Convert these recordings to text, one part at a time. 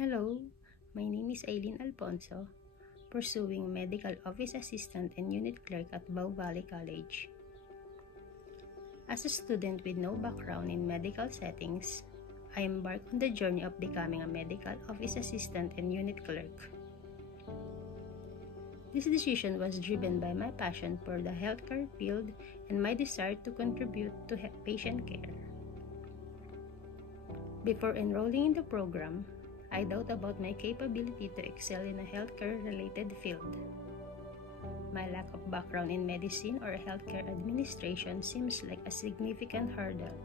Hello, my name is Aileen Alfonso, pursuing Medical Office Assistant and Unit Clerk at Bow Valley College. As a student with no background in medical settings, I embarked on the journey of becoming a Medical Office Assistant and Unit Clerk. This decision was driven by my passion for the healthcare field and my desire to contribute to patient care. Before enrolling in the program, I doubt about my capability to excel in a healthcare-related field. My lack of background in medicine or healthcare administration seems like a significant hurdle,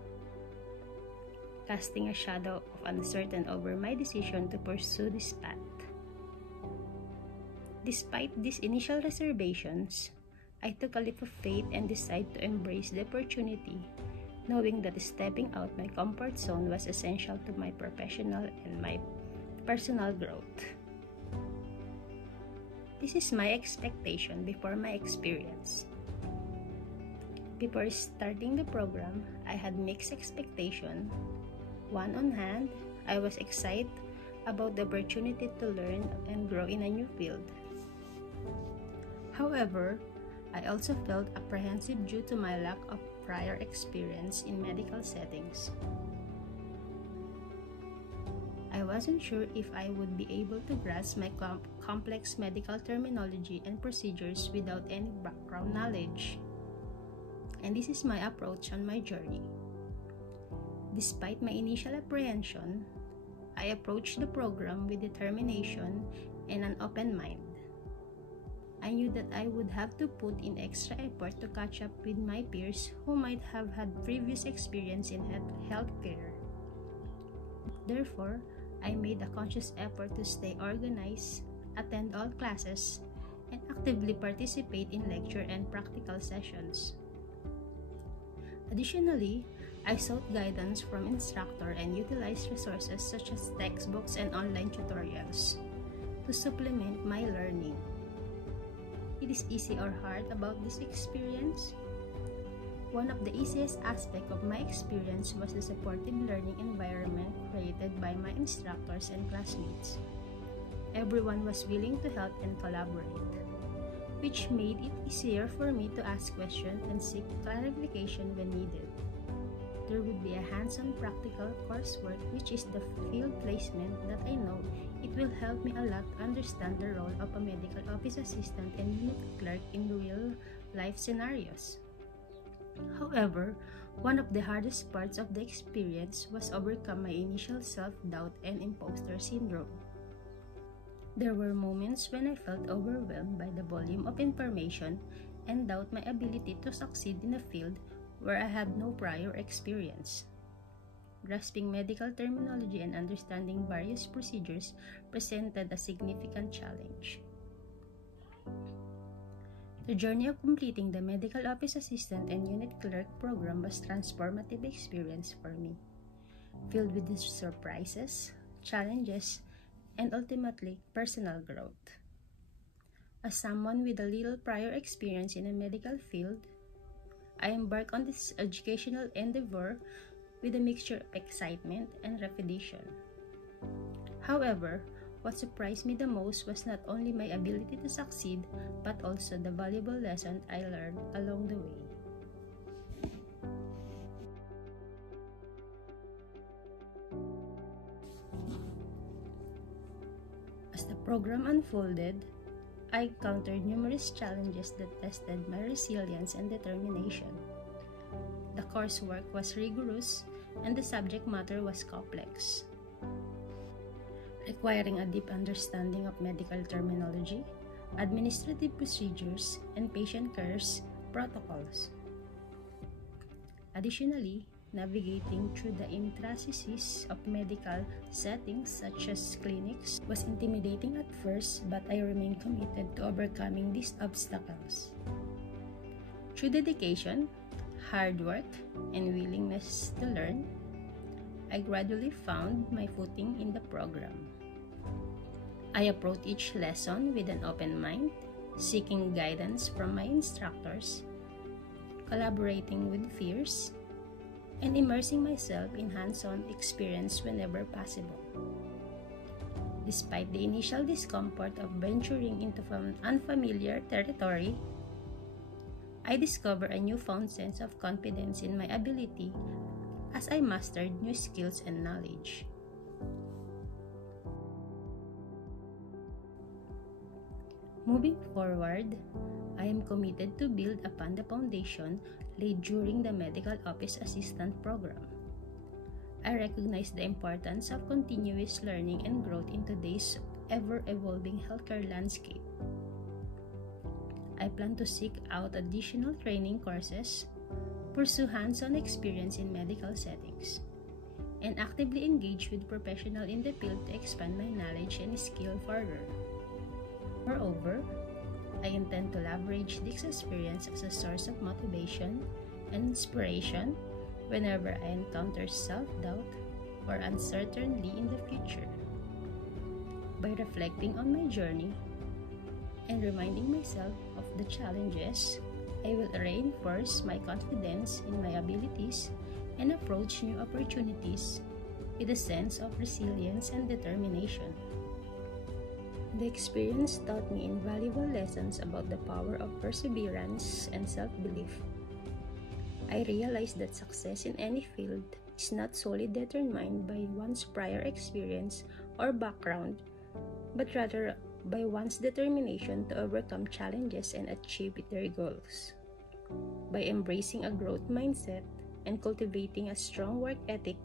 casting a shadow of uncertainty over my decision to pursue this path. Despite these initial reservations, I took a leap of faith and decided to embrace the opportunity, knowing that stepping out my comfort zone was essential to my professional and my personal growth. This is my expectation before my experience. Before starting the program, I had mixed expectations. One on hand, I was excited about the opportunity to learn and grow in a new field. However, I also felt apprehensive due to my lack of prior experience in medical settings. I wasn't sure if I would be able to grasp my complex medical terminology and procedures without any background knowledge. And this is my approach on my journey. Despite my initial apprehension, I approached the program with determination and an open mind. I knew that I would have to put in extra effort to catch up with my peers who might have had previous experience in healthcare. Therefore, I made a conscious effort to stay organized, attend all classes, and actively participate in lecture and practical sessions. Additionally, I sought guidance from instructor and utilized resources such as textbooks and online tutorials to supplement my learning. It is easy or hard about this experience? One of the easiest aspects of my experience was the supportive learning environment created by my instructors and classmates. Everyone was willing to help and collaborate, which made it easier for me to ask questions and seek clarification when needed. There would be a hands-on practical coursework, which is the field placement that I know it will help me a lot to understand the role of a medical office assistant and unit clerk in real-life scenarios. However, one of the hardest parts of the experience was overcome my initial self-doubt and imposter syndrome. There were moments when I felt overwhelmed by the volume of information and doubt my ability to succeed in a field where I had no prior experience. Grasping medical terminology and understanding various procedures presented a significant challenge. The journey of completing the Medical Office Assistant and Unit Clerk program was a transformative experience for me, filled with surprises, challenges, and ultimately personal growth. As someone with a little prior experience in a medical field, I embarked on this educational endeavor with a mixture of excitement and trepidation. However, what surprised me the most was not only my ability to succeed, but also the valuable lessons I learned along the way. As the program unfolded, I encountered numerous challenges that tested my resilience and determination. The coursework was rigorous, and the subject matter was complex, requiring a deep understanding of medical terminology, administrative procedures, and patient care protocols. Additionally, navigating through the intricacies of medical settings such as clinics was intimidating at first, but I remained committed to overcoming these obstacles. Through dedication, hard work, and willingness to learn, I gradually found my footing in the program. I approached each lesson with an open mind, seeking guidance from my instructors, collaborating with peers, and immersing myself in hands-on experience whenever possible. Despite the initial discomfort of venturing into unfamiliar territory, I discovered a newfound sense of confidence in my ability as I mastered new skills and knowledge. Moving forward, I am committed to build upon the foundation laid during the Medical Office Assistant Program. I recognize the importance of continuous learning and growth in today's ever-evolving healthcare landscape. I plan to seek out additional training courses, pursue hands-on experience in medical settings, and actively engage with professionals in the field to expand my knowledge and skill further. Moreover, I intend to leverage this experience as a source of motivation and inspiration whenever I encounter self-doubt or uncertainty in the future. By reflecting on my journey and reminding myself of the challenges, I will reinforce my confidence in my abilities and approach new opportunities with a sense of resilience and determination. The experience taught me invaluable lessons about the power of perseverance and self-belief. I realized that success in any field is not solely determined by one's prior experience or background, but rather by one's determination to overcome challenges and achieve their goals. By embracing a growth mindset and cultivating a strong work ethic,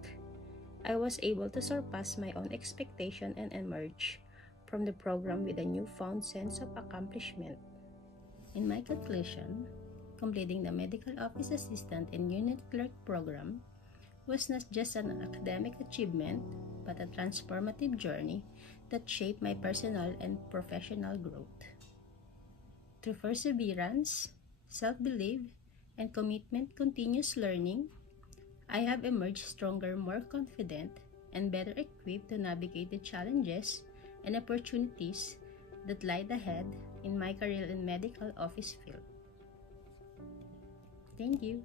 I was able to surpass my own expectation and emerge from the program with a newfound sense of accomplishment. In my conclusion, completing the Medical Office Assistant and Unit Clerk program was not just an academic achievement, but a transformative journey that shaped my personal and professional growth. Through perseverance, self-belief, and commitment to continuous learning, I have emerged stronger, more confident, and better equipped to navigate the challenges and opportunities that lie ahead in my career in medical office field. Thank you.